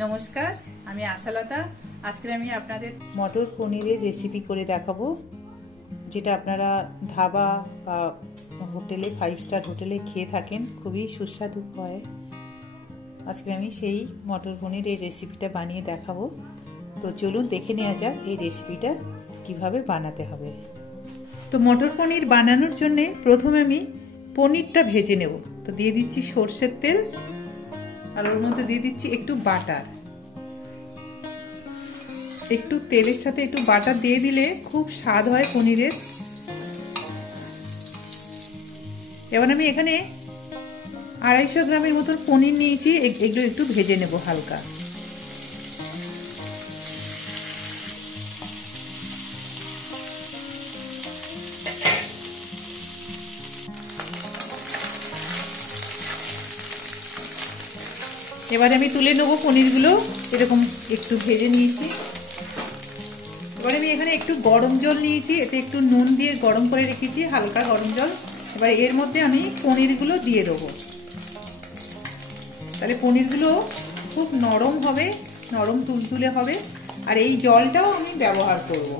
নমস্কার, আমি আশালতা। আজকে আমি আপনাদের মটর পনিরের রেসিপি করে দেখাবো, যেটা আপনারা ধাবা বা হোটেলে 5 স্টার হোটেলে খেয়ে থাকেন। খুবই সুস্বাদু হয়। আজকে আমি সেই মটর পনিরের রেসিপিটা বানিয়ে দেখাবো। তো চলুন দেখে নেওয়া যাক এই রেসিপিটা কিভাবে বানাতে হবে। তো মটর পনির বানানোর জন্য প্রথমে আমি পনিরটা ভেজে নেব। তো দিয়ে দিচ্ছি সর্ষের তেল, আর ওর মধ্যে দিয়ে দিচ্ছি একটু বাটার। একটু তেলের সাথে একটু বাটার দিয়ে দিলে খুব স্বাদ হয় পনিরের। এবার আমি এখানে 250 গ্রামের মতন পনির নিয়েছি, এগুলো একটু ভেজে নেব হালকা। এবার আমি তুলে নেব পনিরগুলো, এরকম একটু ভেজে নিয়েছি। এবার আমি এখানে একটু গরম জল নিয়েছি, এতে একটু নুন দিয়ে গরম করে রেখেছি, হালকা গরম জল। এবার এর মধ্যে আমি পনিরগুলো দিয়ে দেবো। তাহলে পনিরগুলো খুব নরম হবে, নরম তুলতুলে হবে। আর এই জলটাও আমি ব্যবহার করব।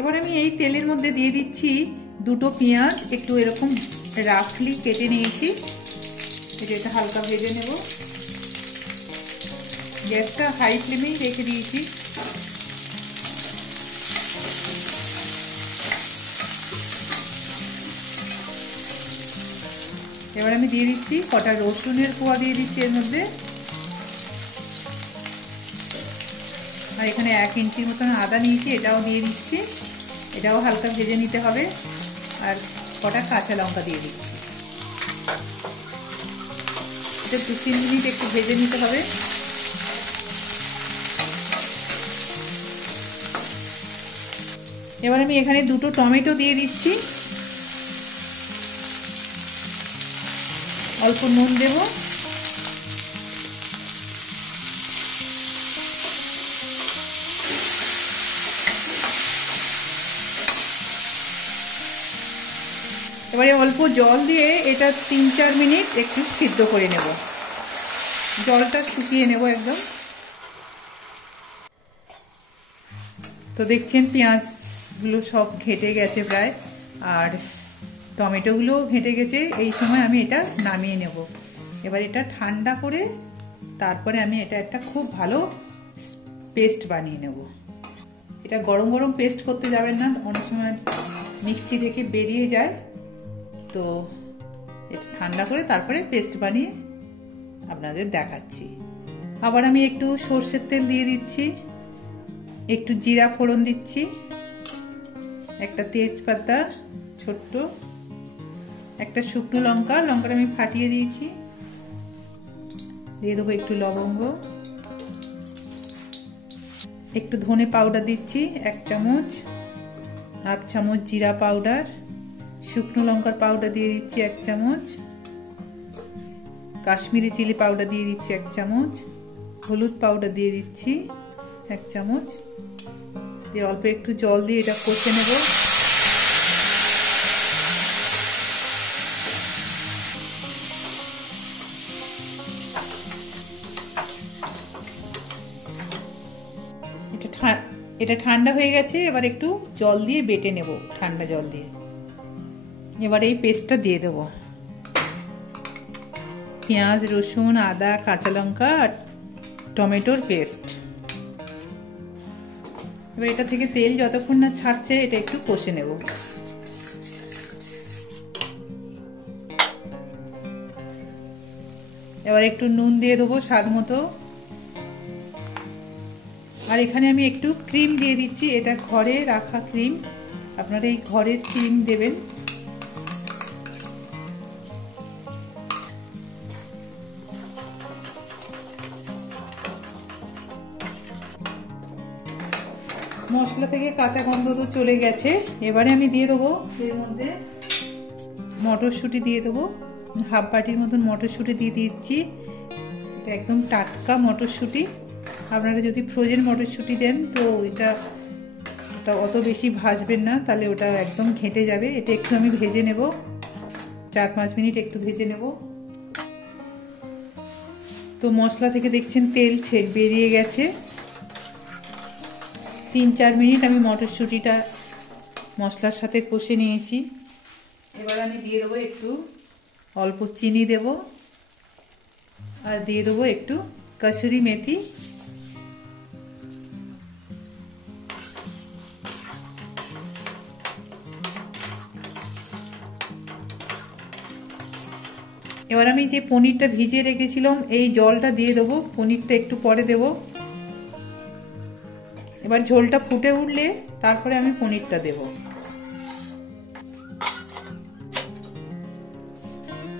এবার আমি এই তেলের মধ্যে দিয়ে দিচ্ছি দুটো পেঁয়াজ, একটু এরকম রাফলি কেটে নিয়েছি। এটা হালকা ভেজে নেব। গ্যাসটা হাই ফ্লেমেই রেখে দিয়েছি। এবার আমি দিয়ে দিচ্ছি কটা রসুনের কোয়া দিয়ে দিচ্ছি এর মধ্যে। আর এখানে 1 ইঞ্চির মতন আদা নিয়েছি, এটাও দিয়ে দিচ্ছি। এটাও হালকা ভেজে নিতে হবে। আর কটা কাঁচা লঙ্কা দিয়ে দিচ্ছি। এটা 2-3 মিনিট একটু ভেজে নিতে হবে। এবার আমি এখানে 2টো টমেটো দিয়ে দিচ্ছি। অল্প নুন দেব। এবারে অল্প জল দিয়ে এটা 3-4 মিনিট একটু সিদ্ধ করে নেব। জলটা শুকিয়ে নেব একদম। তো দেখছেন পেঁয়াজগুলো সব ঘেটে গেছে প্রায়, আর টমেটোগুলো ঘেটে গেছে। এই সময় আমি এটা নামিয়ে নেব। এবার এটা ঠান্ডা করে তারপরে আমি এটা একটা খুব ভালো পেস্ট বানিয়ে নেব। এটা গরম গরম পেস্ট করতে যাবেন না, অনেক সময় মিক্সি থেকে বেরিয়ে যায়। তো এটা ঠান্ডা করে তারপরে পেস্ট বানিয়ে আপনাদের দেখাচ্ছি। আবার আমি একটু সর্ষের তেল দিয়ে দিচ্ছি, একটু জিরা ফোড়ন দিচ্ছি, একটা তেজপাতা ছোট্ট, একটা শুকনো লঙ্কা, লঙ্কাটা আমি ফাটিয়ে দিয়েছি। দিয়ে দেবো একটু লবঙ্গ, একটু ধনে পাউডার দিচ্ছি 1 চামচ, 1/2 চামচ জিরা পাউডার, শুকনো লঙ্কার পাউডার দিয়ে দিচ্ছি 1 চামচ, কাশ্মীরি চিলি পাউডার দিয়ে দিচ্ছি 1 চামচ, হলুদ পাউডার দিয়ে দিচ্ছি 1 চামচ। দিয়ে অল্প একটু জল দিয়ে এটা কষে নেব। এটা ঠান্ডা হয়ে গেছে। এবার একটু জল দিয়ে বেটে নেব, ঠান্ডা জল দিয়ে। এবার এই পেস্টটা দিয়ে দেবো, পেঁয়াজ, রসুন, আদা, কাঁচা লঙ্কা আর টমেটোর পেস্ট। এবার এটা থেকে তেল যতক্ষণ না ছাড়ছে এটা একটু কষে নেব। এবার একটু নুন দিয়ে দেবো স্বাদ মতো। আর এখানে আমি একটু ক্রিম দিয়ে দিচ্ছি, এটা ঘরে রাখা ক্রিম, আপনারা এই ঘরের ক্রিম দেবেন। মশলা থেকে কাঁচা গন্ধ তো চলে গেছে। এবারে আমি দিয়ে দেবো এর মধ্যে মটরশুঁটি দিয়ে দেবো, 1/2 বাটির মতন মটরশুঁটি দিয়ে দিচ্ছি। এটা একদম টাটকা মটরশুঁটি। আপনারা যদি ফ্রোজেন মটরশুঁটি দেন তো এটা ওটা অত বেশি ভাজবেন না, তাহলে ওটা একদম ঘেঁটে যাবে। এটা একটু আমি ভেজে নেব, 4-5 মিনিট একটু ভেজে নেব। তো মশলা থেকে দেখছেন তেল বেরিয়ে গেছে। 3-4 মিনিট আমি মটরশুঁটিটা মশলার সাথে কষে নিয়েছি। এবার আমি দিয়ে দেবো একটু অল্প চিনি দেব, আর দিয়ে দেবো একটু কসুরি মেথি। এবার আমি যে পনিরটা ভিজিয়ে রেখেছিলাম এই জলটা দিয়ে দেবো, পনিরটা একটু পরে দেব। এবার ঝোলটা ফুটে উঠলে তারপরে আমি পনিরটা দেব।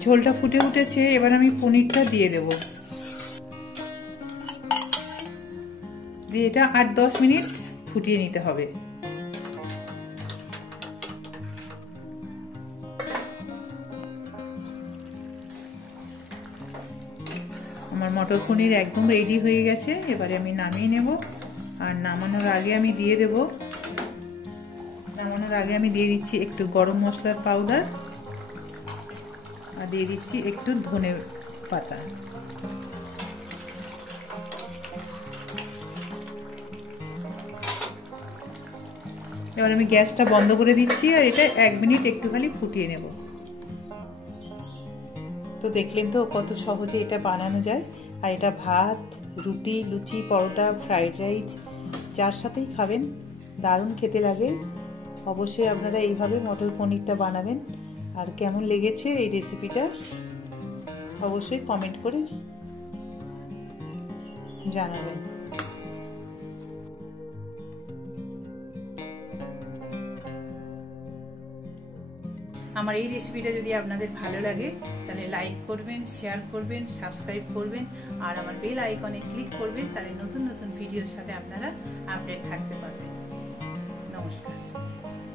ঝোলটা ফুটে উঠেছে, এবার আমি পনিরটা দিয়ে দেব। দিয়ে এটা 8-10 মিনিট ফুটিয়ে নিতে হবে। আমার মটর পনির একদম রেডি হয়ে গেছে। এবারে আমি নামিয়ে নেব। আর নামানোর আগে আমি দিয়ে দেব, নামানোর আগে আমি দিয়ে দিচ্ছি একটু গরম মশলার পাউডার, আর দিয়ে দিচ্ছি একটু ধনে পাতা। এবার আমি গ্যাসটা বন্ধ করে দিচ্ছি, আর এটা 1 মিনিট একটু খালি ফুটিয়ে নেব। তো দেখলেন তো কত সহজে এটা বানানো যায়। আর এটা ভাত, রুটি, লুচি, পরোটা, ফ্রাইড রাইস যার সাথেই খাবেন দারুণ খেতে লাগে। অবশ্যই আপনারা এইভাবে মটর পনিরটা বানাবেন। আর কেমন লেগেছে এই রেসিপিটা অবশ্যই কমেন্ট করে জানাবেন। আমার এই রেসিপিটা যদি আপনাদের ভালো লাগে তাহলে লাইক করবেন, শেয়ার করবেন, সাবস্ক্রাইব করবেন, আর আমার বেল আইকনে ক্লিক করবেন। তাহলে নতুন নতুন ভিডিওর সাথে আপনারা আপডেট থাকতে পারবেন। নমস্কার।